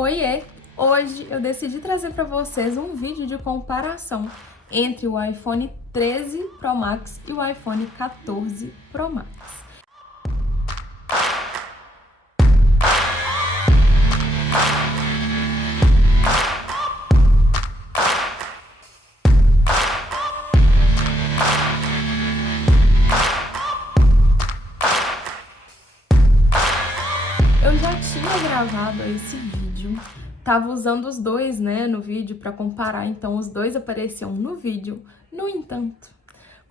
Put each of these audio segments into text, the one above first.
Oiê! Hoje eu decidi trazer para vocês um vídeo de comparação entre o iPhone 13 Pro Max e o iPhone 14 Pro Max. Eu já tinha gravado esse vídeo, tava usando os dois, no vídeo para comparar, então os dois apareciam no vídeo. No entanto,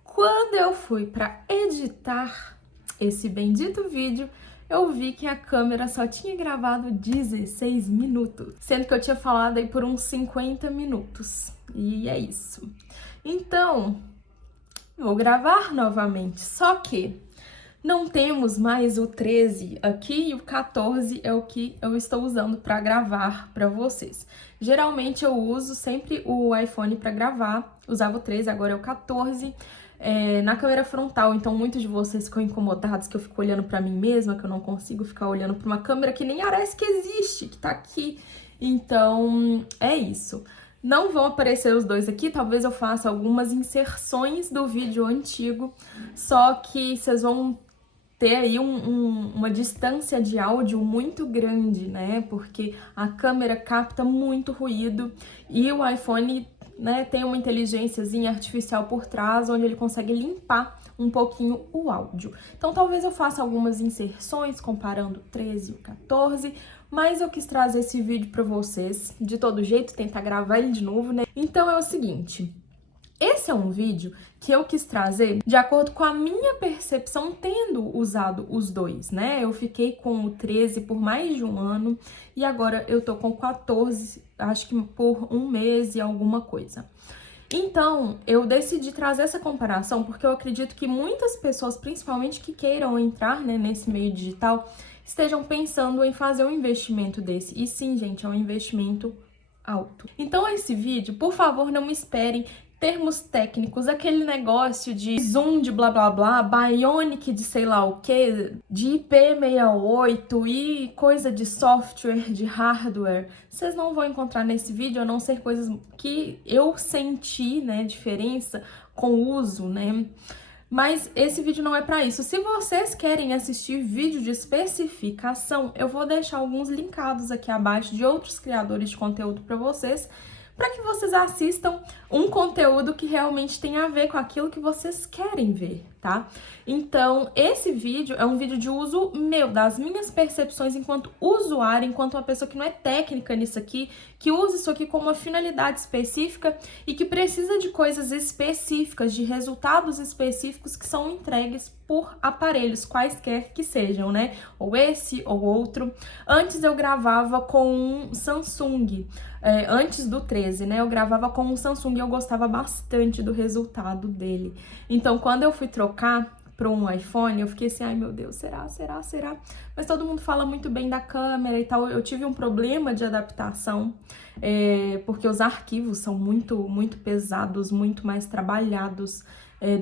quando eu fui para editar esse bendito vídeo, eu vi que a câmera só tinha gravado 16 minutos, sendo que eu tinha falado aí por uns 50 minutos. E é isso. Então, vou gravar novamente, só que não temos mais o 13 aqui e o 14 é o que eu estou usando para gravar para vocês. Geralmente eu uso sempre o iPhone para gravar, usava o 13, agora é o 14, na câmera frontal, então muitos de vocês ficam incomodados que eu fico olhando para mim mesma, que eu não consigo ficar olhando para uma câmera que nem parece que existe, que tá aqui. Então, é isso. Não vão aparecer os dois aqui, talvez eu faça algumas inserções do vídeo antigo, só que vocês vão ter aí uma distância de áudio muito grande, né? Porque a câmera capta muito ruído e o iPhone, tem uma inteligênciazinha artificial por trás, onde ele consegue limpar um pouquinho o áudio. Então talvez eu faça algumas inserções comparando o 13 e o 14, mas eu quis trazer esse vídeo para vocês, de todo jeito, tentar gravar ele de novo, né? Então é o seguinte, esse é um vídeo que eu quis trazer de acordo com a minha percepção tendo usado os dois, né? Eu fiquei com o 13 por mais de um ano e agora eu tô com o 14, acho que por um mês e alguma coisa. Então, eu decidi trazer essa comparação porque eu acredito que muitas pessoas, principalmente que queiram entrar, nesse meio digital, estejam pensando em fazer um investimento desse. E sim, gente, é um investimento alto. Então, esse vídeo, por favor, não me esperem termos técnicos, aquele negócio de zoom de blá blá blá, Bionic de sei lá o que, de IP68 e coisa de software, de hardware. Vocês não vão encontrar nesse vídeo, a não ser coisas que eu senti, diferença com o uso, Mas esse vídeo não é para isso. Se vocês querem assistir vídeo de especificação, eu vou deixar alguns linkados aqui abaixo de outros criadores de conteúdo para vocês que vocês assistam um conteúdo que realmente tem a ver com aquilo que vocês querem ver, tá? Então, esse vídeo é um vídeo de uso meu, das minhas percepções enquanto usuária, enquanto uma pessoa que não é técnica nisso aqui, que usa isso aqui com uma finalidade específica e que precisa de coisas específicas, de resultados específicos que são entregues por aparelhos, quaisquer que sejam, Ou esse ou outro. Antes eu gravava com um Samsung, antes do 13, eu gravava com um Samsung e eu gostava bastante do resultado dele. Então, quando eu fui trocar para um iPhone, eu fiquei assim, ai meu Deus, será? Mas todo mundo fala muito bem da câmera e tal. Eu tive um problema de adaptação, porque os arquivos são muito pesados, muito mais trabalhados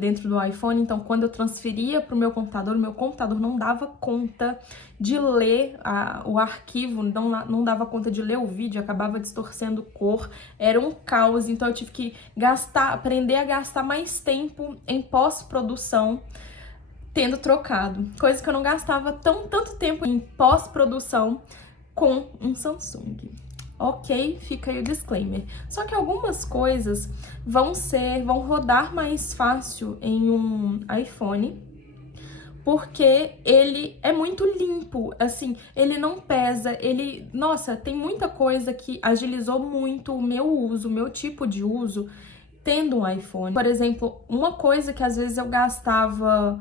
dentro do iPhone. Então, quando eu transferia para o meu computador não dava conta de ler o arquivo, não dava conta de ler o vídeo, acabava distorcendo cor, era um caos. Então, eu tive que aprender a gastar mais tempo em pós-produção, tendo trocado, coisa que eu não gastava tanto tempo em pós-produção com um Samsung. Ok, fica aí o disclaimer. Só que algumas coisas vão rodar mais fácil em um iPhone, porque ele é muito limpo, assim, ele não pesa, nossa, tem muita coisa que agilizou muito o meu uso, o meu tipo de uso, tendo um iPhone. Por exemplo, uma coisa que às vezes eu gastava,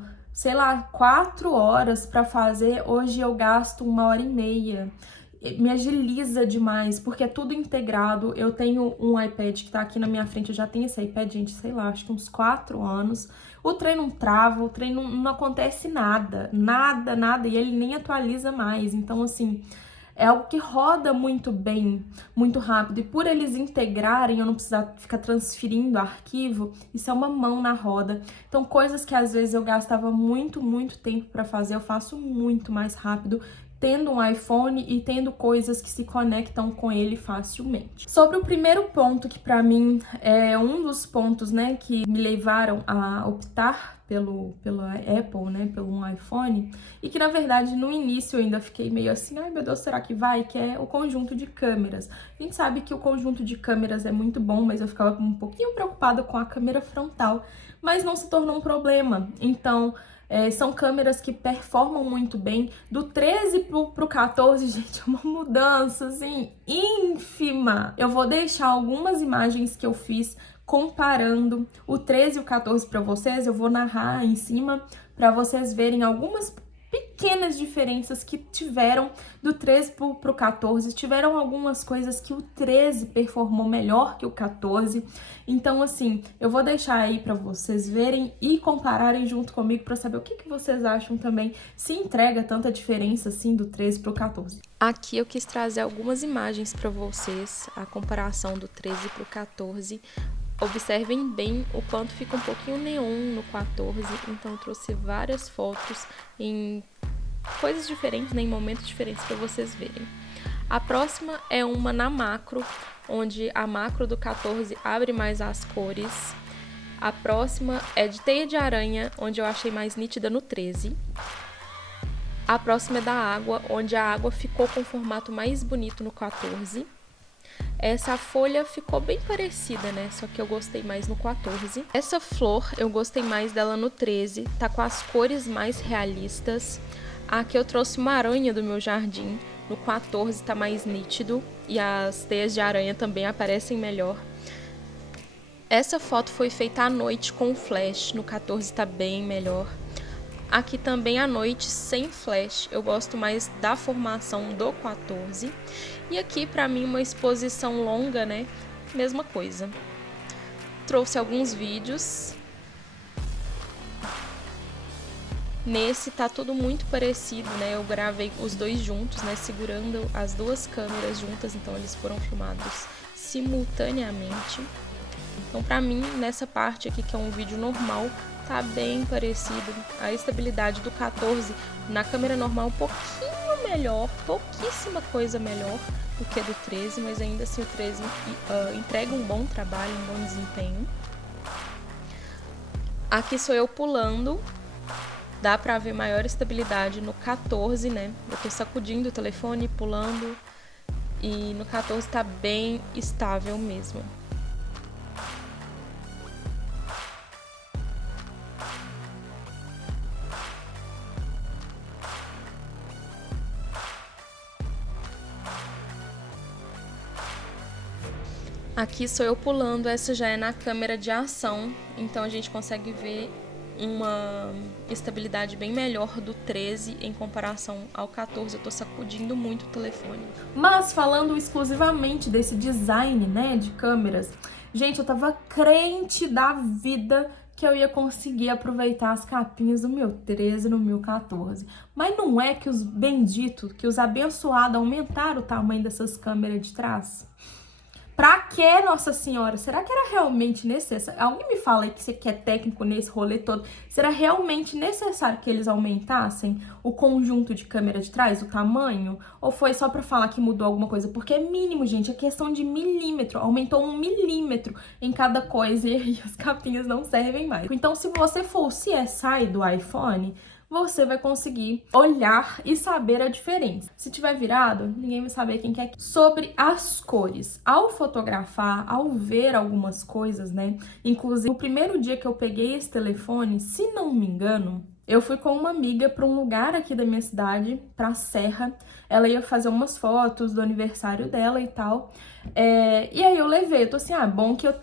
4 horas para fazer, hoje eu gasto 1h30. Me agiliza demais, porque é tudo integrado. Eu tenho um iPad que tá aqui na minha frente, eu já tenho esse iPad, gente, acho que uns 4 anos. O trem não trava, o trem não acontece nada, e ele nem atualiza mais. Então, assim, é algo que roda muito bem, muito rápido. E por eles integrarem, eu não precisar ficar transferindo arquivo, isso é uma mão na roda. Então, coisas que às vezes eu gastava muito tempo para fazer, eu faço muito mais rápido, tendo um iPhone e tendo coisas que se conectam com ele facilmente. Sobre o primeiro ponto, que pra mim é um dos pontos, né, que me levaram a optar pela Apple, né, pelo um iPhone, e que na verdade no início eu ainda fiquei meio assim, ai meu Deus, será que vai? Que é o conjunto de câmeras. A gente sabe que o conjunto de câmeras é muito bom, mas eu ficava um pouquinho preocupada com a câmera frontal, mas não se tornou um problema. Então, são câmeras que performam muito bem. Do 13 pro 14, gente, é uma mudança, assim, ínfima. Eu vou deixar algumas imagens que eu fiz comparando o 13 e o 14 para vocês. Eu vou narrar em cima para vocês verem algumas pequenas diferenças que tiveram do 13 pro 14. Tiveram algumas coisas que o 13 performou melhor que o 14. Então, assim, eu vou deixar aí para vocês verem e compararem junto comigo para saber o que vocês acham também, se entrega tanta diferença assim do 13 pro 14. Aqui eu quis trazer algumas imagens para vocês, a comparação do 13 pro 14. Observem bem o quanto fica um pouquinho neon no 14, então eu trouxe várias fotos em coisas diferentes, né, em momentos diferentes para vocês verem. A próxima é uma na macro, onde a macro do 14 abre mais as cores. A próxima é de teia de aranha, onde eu achei mais nítida no 13. A próxima é da água, onde a água ficou com um formato mais bonito no 14. Essa folha ficou bem parecida, né? Só que eu gostei mais no 14. Essa flor, eu gostei mais dela no 13. Tá com as cores mais realistas. Aqui eu trouxe uma aranha do meu jardim. No 14 tá mais nítido. E as teias de aranha também aparecem melhor. Essa foto foi feita à noite com flash. No 14 tá bem melhor. Aqui também à noite sem flash, eu gosto mais da formação do 14. E aqui pra mim uma exposição longa, né? Mesma coisa. Trouxe alguns vídeos. Nesse tá tudo muito parecido, né? Eu gravei os dois juntos, né? Segurando as duas câmeras juntas, então eles foram filmados simultaneamente. Então pra mim, nessa parte aqui, que é um vídeo normal, tá bem parecido. A estabilidade do 14 na câmera normal um pouquinho melhor, pouquíssima coisa melhor do que do 13, mas ainda assim o 13 entrega um bom trabalho, um bom desempenho. Aqui sou eu pulando, dá pra ver maior estabilidade no 14, né? Eu tô sacudindo o telefone, pulando, e no 14 tá bem estável mesmo. Aqui sou eu pulando, essa já é na câmera de ação, então a gente consegue ver uma estabilidade bem melhor do 13 em comparação ao 14. Eu tô sacudindo muito o telefone. Mas falando exclusivamente desse design, né, de câmeras, gente, eu tava crente da vida que eu ia conseguir aproveitar as capinhas do meu 13 no meu 14. Mas não é que os benditos, que os abençoados aumentaram o tamanho dessas câmeras de trás? Pra que, Nossa Senhora? Será que era realmente necessário? Alguém me fala aí que você que é técnico nesse rolê todo. Será realmente necessário que eles aumentassem o conjunto de câmera de trás, o tamanho? Ou foi só pra falar que mudou alguma coisa? Porque é mínimo, gente, é questão de milímetro. Aumentou 1 milímetro em cada coisa e aí as capinhas não servem mais. Então, se você for o CSI do iPhone, você vai conseguir olhar e saber a diferença. Se tiver virado, ninguém vai saber quem quer. Sobre as cores, ao fotografar, ao ver algumas coisas, né? Inclusive, no primeiro dia que eu peguei esse telefone, se não me engano, eu fui com uma amiga para um lugar aqui da minha cidade, pra Serra. Ela ia fazer umas fotos do aniversário dela e tal. E aí eu levei, eu tô assim, bom que eu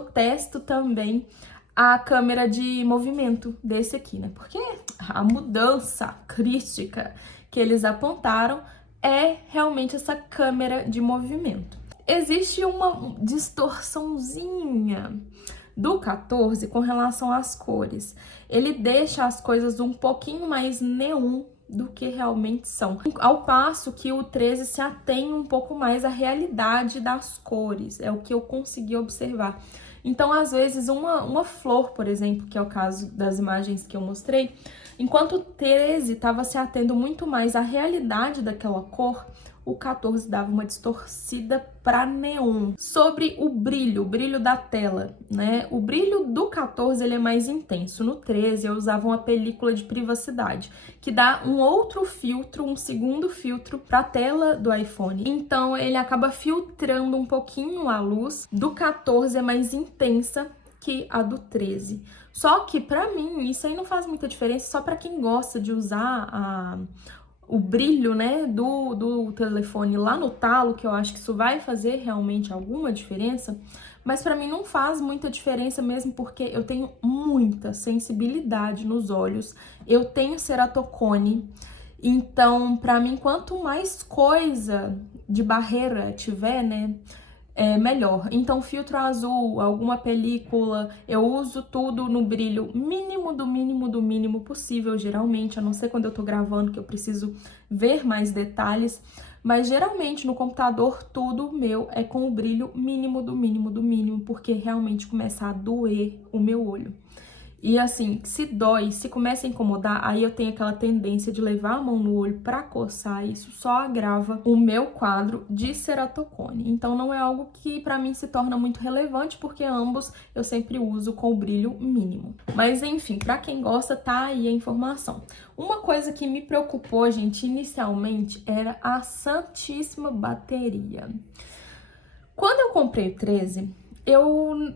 testo também a câmera de movimento desse aqui, né? Porque a mudança crítica que eles apontaram é realmente essa câmera de movimento. Existe uma distorçãozinha do 14 com relação às cores. Ele deixa as coisas um pouquinho mais neon do que realmente são. Ao passo que o 13 se atém um pouco mais à realidade das cores. É o que eu consegui observar. Então, às vezes, uma flor, por exemplo, que é o caso das imagens que eu mostrei, Enquanto o 13 estava se atendo muito mais à realidade daquela cor, o 14 dava uma distorcida para neon. Sobre o brilho da tela, né? O brilho do 14 ele é mais intenso. No 13 eu usava uma película de privacidade, que dá um outro filtro, um segundo filtro para a tela do iPhone. Então ele acaba filtrando um pouquinho a luz. Do 14 é mais intensa que a do 13. Só que para mim isso aí não faz muita diferença, só para quem gosta de usar o brilho, né, do telefone lá no talo, que eu acho que isso vai fazer realmente alguma diferença, mas para mim não faz muita diferença mesmo porque eu tenho muita sensibilidade nos olhos, eu tenho ceratocone, então para mim quanto mais coisa de barreira tiver, né, é melhor. Então, filtro azul, alguma película, eu uso tudo no brilho mínimo do mínimo do mínimo possível, geralmente, a não ser quando eu tô gravando, que eu preciso ver mais detalhes, mas geralmente no computador tudo meu é com o brilho mínimo do mínimo do mínimo, porque realmente começa a doer o meu olho. E assim, se dói, se começa a incomodar, aí eu tenho aquela tendência de levar a mão no olho pra coçar, e isso só agrava o meu quadro de ceratocone. Então não é algo que pra mim se torna muito relevante, porque ambos eu sempre uso com o brilho mínimo. Mas enfim, pra quem gosta, tá aí a informação. Uma coisa que me preocupou, gente, inicialmente, era a santíssima bateria. Quando eu comprei o 13, eu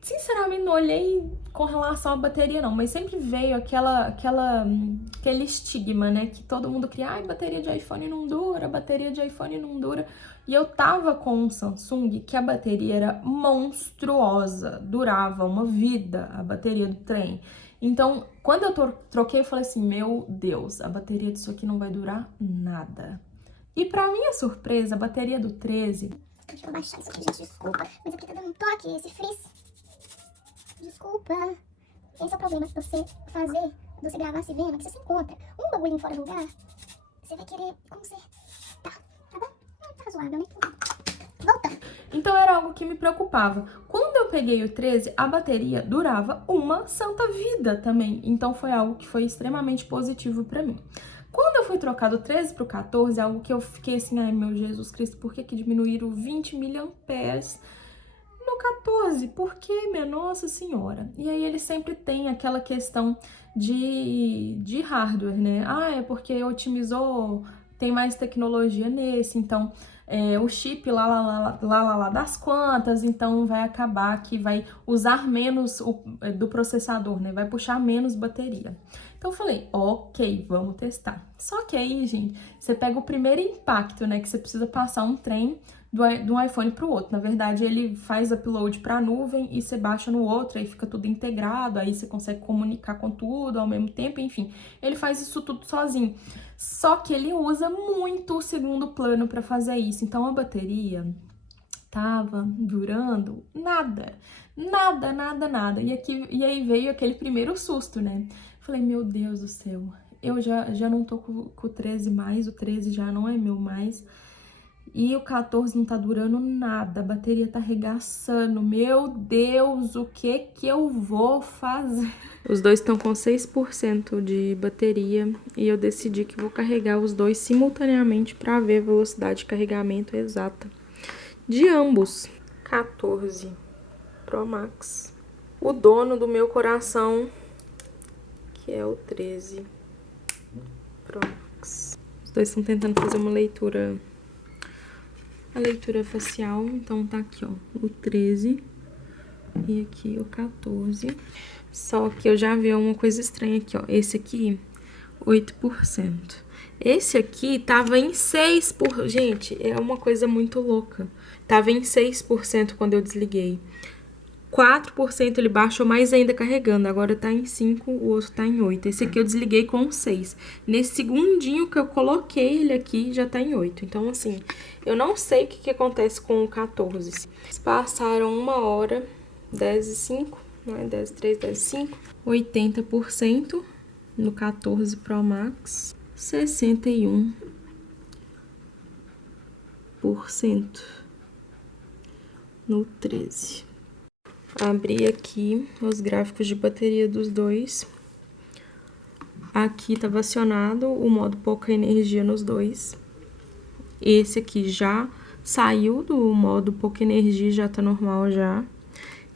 sinceramente não olhei com relação à bateria não, mas sempre veio aquele estigma, né, que todo mundo cria, ai, bateria de iPhone não dura, bateria de iPhone não dura. E eu tava com um Samsung que a bateria era monstruosa, durava uma vida a bateria do trem. Então, quando eu troquei, eu falei assim, meu Deus, a bateria disso aqui não vai durar nada. E pra minha surpresa, a bateria do 13... Deixa eu baixar isso aqui, gente, desculpa. Mas aqui tá dando um toque, esse frizz. Desculpa. Esse é o problema de você fazer, de você gravar se vendo, que você se encontra um bagulhinho fora do lugar, você vai querer consertar, tá bom? Tá razoável, né? Voltando. Então era algo que me preocupava. Quando eu peguei o 13, a bateria durava uma santa vida também. Então foi algo que foi extremamente positivo pra mim. Quando eu fui trocar do 13 pro 14, algo que eu fiquei assim, ai meu Jesus Cristo, por que diminuíram 20 miliamperes no 14? Por que, minha Nossa Senhora? E aí ele sempre tem aquela questão de hardware, né? Ah, é porque otimizou, tem mais tecnologia nesse, então o chip lá das quantas, então vai acabar que vai usar menos do processador, né? Vai puxar menos bateria. Então eu falei, ok, vamos testar. Só que aí, gente, você pega o primeiro impacto, né? Que você precisa passar um trem de um iPhone para o outro. Na verdade, ele faz upload para a nuvem e você baixa no outro, aí fica tudo integrado, aí você consegue comunicar com tudo ao mesmo tempo, enfim. Ele faz isso tudo sozinho. Só que ele usa muito o segundo plano para fazer isso. Então a bateria tava durando nada. Nada, nada, nada. E aí veio aquele primeiro susto, né? Falei, meu Deus do céu, eu já não tô com o 13 mais, o 13 já não é meu mais. E o 14 não tá durando nada, a bateria tá arregaçando. Meu Deus, o que eu vou fazer? Os dois estão com 6% de bateria e eu decidi que vou carregar os dois simultaneamente para ver a velocidade de carregamento exata de ambos. 14 Pro Max. O dono do meu coração, que é o 13 Pro Max. Os dois estão tentando fazer uma leitura... A leitura facial, então tá aqui, ó, o 13 e aqui o 14. Só que eu já vi uma coisa estranha aqui, ó. Esse aqui, 8%. Esse aqui tava em 6%. Gente, é uma coisa muito louca. Tava em 6% quando eu desliguei. 4% ele baixou mais ainda carregando, agora tá em 5, o outro tá em 8. Esse aqui eu desliguei com 6. Nesse segundinho que eu coloquei ele aqui, já tá em 8. Então, assim, eu não sei o que acontece com o 14. Passaram 1 hora, 10:05, né? 10:03, 10:05, 80% no 14 Pro Max, 61% no 13. Abri aqui os gráficos de bateria dos dois. Aqui tava acionado o modo pouca energia nos dois. Esse aqui já saiu do modo pouca energia, já tá normal já.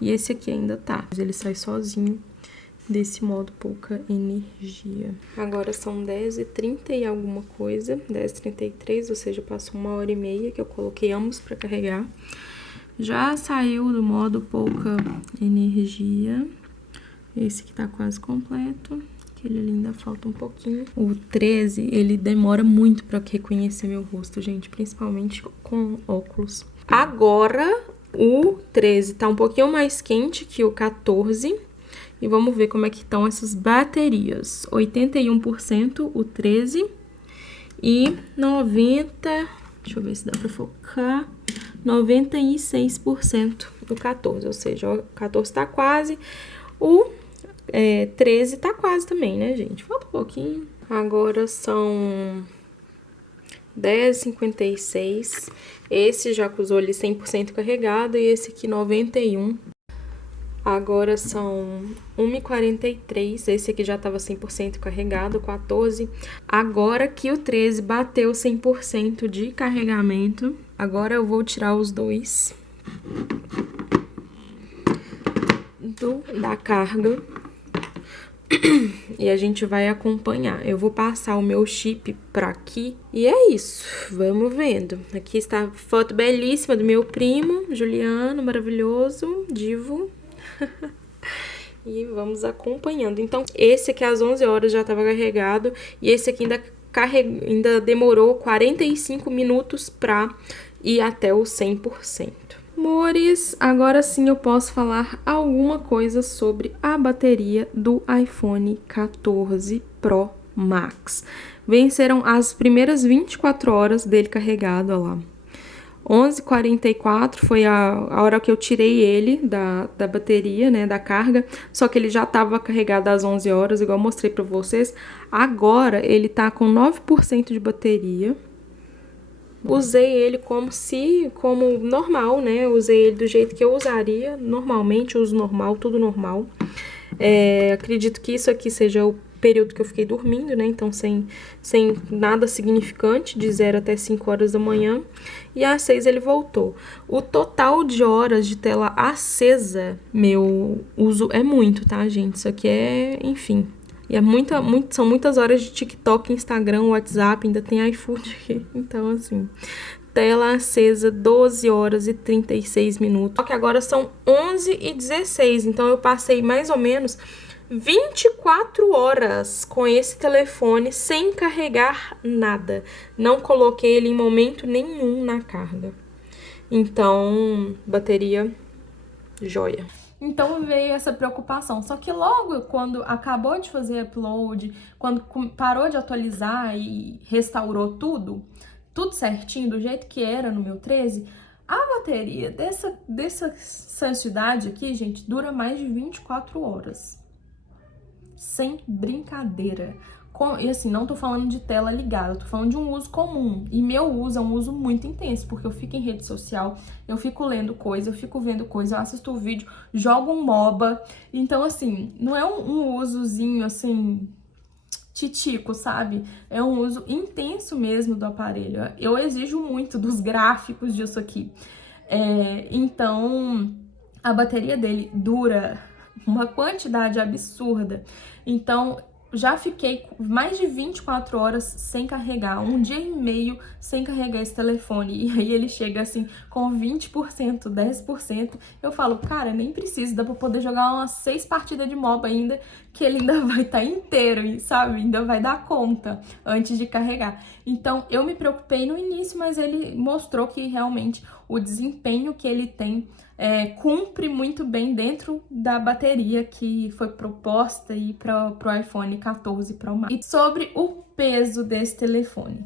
E esse aqui ainda tá. Ele sai sozinho desse modo pouca energia. Agora são 10h30 e alguma coisa, 10h33, ou seja, passou 1h30 que eu coloquei ambos pra carregar. Já saiu do modo pouca energia. Esse aqui tá quase completo. Aquele ali ainda falta um pouquinho. O 13, ele demora muito pra reconhecer meu rosto, gente. Principalmente com óculos. Agora, o 13 tá um pouquinho mais quente que o 14. E vamos ver como é que estão essas baterias. 81% o 13. E 90... Deixa eu ver se dá pra focar. 96% o 14. Ou seja, o 14 tá quase. O 13 tá quase também, né, gente? Falta um pouquinho. Agora são 10h56. Esse já acusou ali 100% carregado e esse aqui 91%. Agora são 1h43. Esse aqui já tava 100% carregado, 14. Agora que o 13 bateu 100% de carregamento. Agora eu vou tirar os dois da carga. E a gente vai acompanhar. Eu vou passar o meu chip pra aqui. E é isso. Vamos vendo. Aqui está a foto belíssima do meu primo, Juliano, maravilhoso, divo. E vamos acompanhando. Então, esse aqui às 11 horas já estava carregado. E esse aqui ainda demorou 45 minutos pra ir até o 100%. Amores, agora sim eu posso falar alguma coisa sobre a bateria do iPhone 14 Pro Max. Venceram as primeiras 24 horas dele carregado, ó lá. 11h44 foi a hora que eu tirei ele da bateria, né, da carga. Só que ele já estava carregado às 11 horas, igual eu mostrei pra vocês. Agora ele tá com 9% de bateria. Usei ele como normal, né? Usei ele do jeito que eu usaria normalmente, uso normal, tudo normal. Acredito que isso aqui seja o período que eu fiquei dormindo, né? Então, sem nada significante, de 0 até 5 horas da manhã. E às 6 ele voltou. O total de horas de tela acesa, meu uso é muito, tá, gente? Isso aqui enfim... E são muitas horas de TikTok, Instagram, WhatsApp, ainda tem iFood aqui. Então, assim, tela acesa 12 horas e 36 minutos. Só que agora são 11h16, então eu passei mais ou menos 24 horas com esse telefone sem carregar nada. Não coloquei ele em momento nenhum na carga. Então, bateria joia. Então veio essa preocupação. Só que logo quando acabou de fazer upload, quando parou de atualizar e restaurou tudo certinho, do jeito que era no meu 13, a bateria dessa santidade aqui, gente, dura mais de 24 horas. Sem brincadeira. E assim, não tô falando de tela ligada, tô falando de um uso comum. E meu uso é um uso muito intenso, porque eu fico em rede social, eu fico lendo coisa, eu fico vendo coisa, eu assisto o vídeo, jogo um MOBA. Então, assim, não é um usozinho, assim, titico, sabe? É um uso intenso mesmo do aparelho. Eu exijo muito dos gráficos disso aqui. Então, a bateria dele dura uma quantidade absurda. Então, já fiquei mais de 24 horas sem carregar, um dia e meio sem carregar esse telefone. E aí ele chega assim com 20%, 10%. Eu falo, cara, nem preciso, dá pra poder jogar umas 6 partidas de MOBA ainda, que ele ainda vai estar inteiro, sabe? Ainda vai dar conta antes de carregar. Então, eu me preocupei no início, mas ele mostrou que realmente o desempenho que ele tem cumpre muito bem dentro da bateria que foi proposta aí para o iPhone 14 Pro Max. E sobre o peso desse telefone.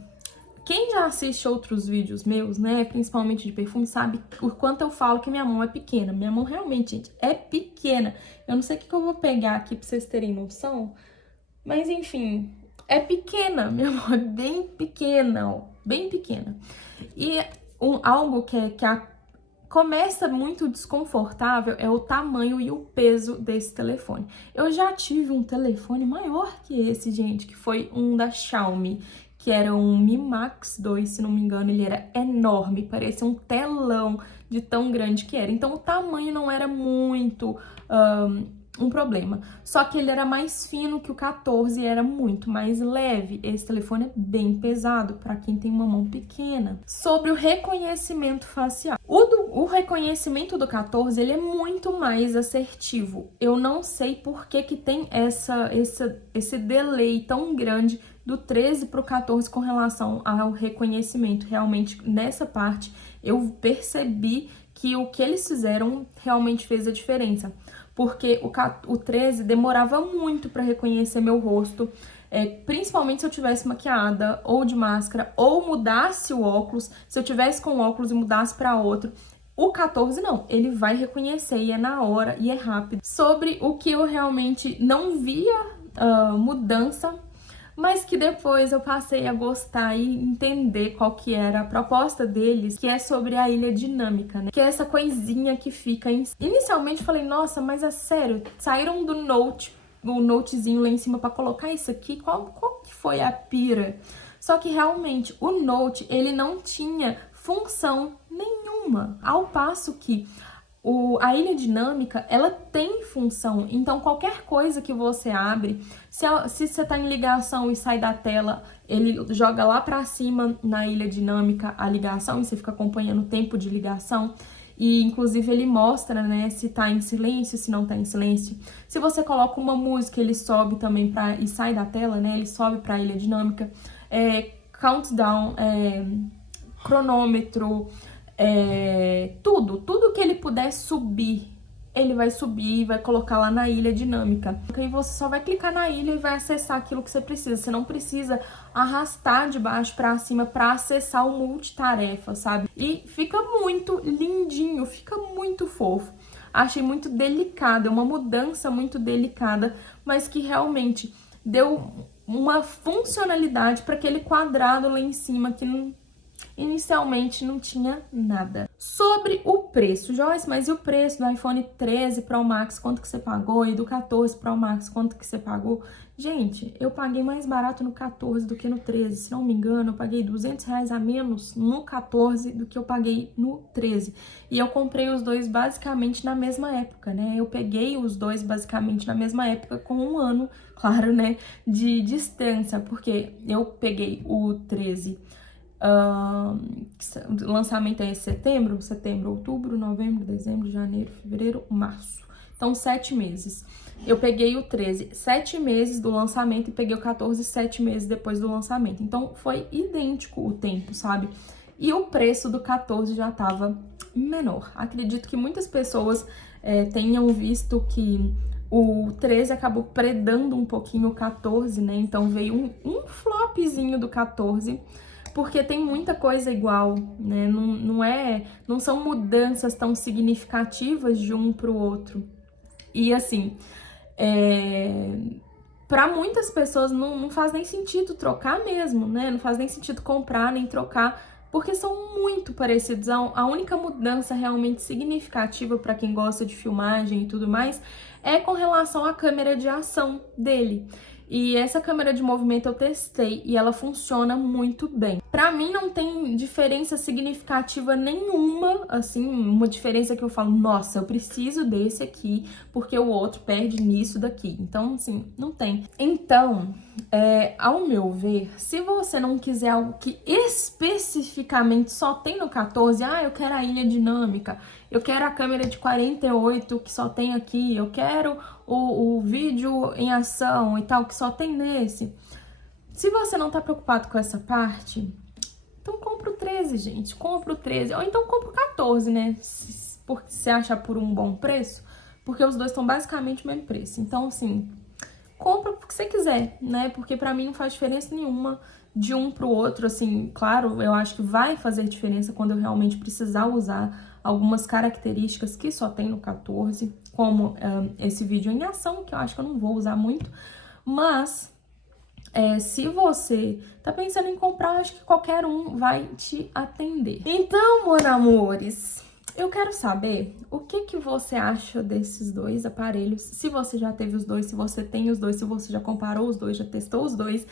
Quem já assiste outros vídeos meus, né, principalmente de perfume, sabe o quanto eu falo que minha mão é pequena. Minha mão realmente, gente, é pequena. Eu não sei o que eu vou pegar aqui pra vocês terem noção, mas enfim, é pequena. Minha mão é bem pequena, ó, bem pequena. E algo que começa muito desconfortável é o tamanho e o peso desse telefone. Eu já tive um telefone maior que esse, gente, que foi um da Xiaomi, que era um Mi Max 2, se não me engano, ele era enorme, parecia um telão de tão grande que era. Então o tamanho não era muito um problema. Só que ele era mais fino que o 14 e era muito mais leve. Esse telefone é bem pesado para quem tem uma mão pequena. Sobre o reconhecimento facial. O reconhecimento do 14, ele é muito mais assertivo. Eu não sei por que tem esse delay tão grande do 13 para o 14 com relação ao reconhecimento. Realmente, nessa parte, eu percebi que o que eles fizeram realmente fez a diferença. Porque o 13 demorava muito para reconhecer meu rosto, principalmente se eu tivesse maquiada, ou de máscara, ou mudasse o óculos, se eu tivesse com óculos e mudasse para outro. O 14 não, ele vai reconhecer e é na hora e é rápido. Sobre o que eu realmente não via mudança, mas que depois eu passei a gostar e entender qual que era a proposta deles, que é sobre a ilha dinâmica, né? Que é essa coisinha que fica em... Inicialmente falei, nossa, mas é sério, saíram do Note, o Notezinho lá em cima para colocar isso aqui, qual que foi a pira? Só que realmente o Note, ele não tinha função nenhuma, ao passo que a ilha dinâmica, ela tem função, então qualquer coisa que você abre, se você tá em ligação e sai da tela, ele joga lá pra cima na ilha dinâmica a ligação e você fica acompanhando o tempo de ligação. E inclusive ele mostra, né, se tá em silêncio, se não tá em silêncio. Se você coloca uma música, ele sobe também e sai da tela, né, ele sobe pra ilha dinâmica. Countdown, cronômetro, tudo que ele puder subir, ele vai subir e vai colocar lá na ilha dinâmica. E você só vai clicar na ilha e vai acessar aquilo que você precisa. Você não precisa arrastar de baixo pra cima pra acessar o multitarefa, sabe? E fica muito lindinho, fica muito fofo. Achei muito delicado, é uma mudança muito delicada, mas que realmente deu uma funcionalidade para aquele quadrado lá em cima que inicialmente não tinha nada. Sobre o preço, Joyce, mas e o preço do iPhone 13 Pro Max, quanto que você pagou? E do 14 Pro Max, quanto que você pagou? Gente, eu paguei mais barato no 14 do que no 13, se não me engano, eu paguei R$200 a menos no 14 do que eu paguei no 13. E eu comprei os dois basicamente na mesma época, né? Eu peguei os dois basicamente na mesma época, com um ano, claro, né, de distância, porque eu peguei o 13... o lançamento é em setembro, outubro, novembro, dezembro, janeiro, fevereiro, março. Então, 7 meses. Eu peguei o 13, 7 meses do lançamento e peguei o 14, 7 meses depois do lançamento. Então, foi idêntico o tempo, sabe? E o preço do 14 já tava menor. Acredito que muitas pessoas tenham visto que o 13 acabou predando um pouquinho o 14, né? Então, veio um flopzinho do 14, porque tem muita coisa igual, né? Não são mudanças tão significativas de um para o outro. E assim, para muitas pessoas não faz nem sentido trocar mesmo, né? Não faz nem sentido comprar nem trocar, porque são muito parecidos. A única mudança realmente significativa para quem gosta de filmagem e tudo mais é com relação à câmera de ação dele. E essa câmera de movimento eu testei e ela funciona muito bem. Pra mim não tem diferença significativa nenhuma, assim, uma diferença que eu falo, nossa, eu preciso desse aqui porque o outro perde nisso daqui. Então, assim, não tem. Então, ao meu ver, se você não quiser algo que especificamente só tem no 14, eu quero a ilha dinâmica, eu quero a câmera de 48 que só tem aqui, eu quero o vídeo em ação e tal, que só tem nesse. Se você não tá preocupado com essa parte, então compra o 13, gente. Compra o 13. Ou então compra o 14, né? Porque você acha por um bom preço. Porque os dois estão basicamente o mesmo preço. Então, assim, compra o que você quiser, né? Porque pra mim não faz diferença nenhuma de um pro outro. Assim, claro, eu acho que vai fazer diferença quando eu realmente precisar usar algumas características que só tem no 14, como esse vídeo em ação, que eu acho que eu não vou usar muito, mas se você tá pensando em comprar, acho que qualquer um vai te atender. Então, meus amores, Eu quero saber o que que você acha desses dois aparelhos, se você já teve os dois, se você tem os dois, se você já comparou os dois, já testou os dois.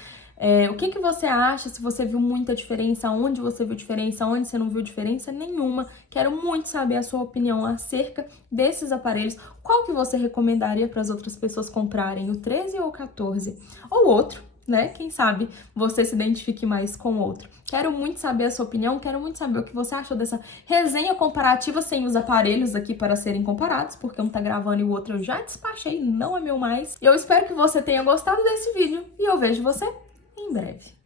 O que que você acha, se você viu muita diferença, onde você viu diferença, onde você não viu diferença nenhuma. Quero muito saber a sua opinião acerca desses aparelhos. Qual que você recomendaria para as outras pessoas comprarem, o 13 ou o 14? Ou outro, né? Quem sabe você se identifique mais com o outro. Quero muito saber a sua opinião, quero muito saber o que você achou dessa resenha comparativa sem os aparelhos aqui para serem comparados, porque um tá gravando e o outro eu já despachei, não é meu mais. E eu espero que você tenha gostado desse vídeo e eu vejo você em breve.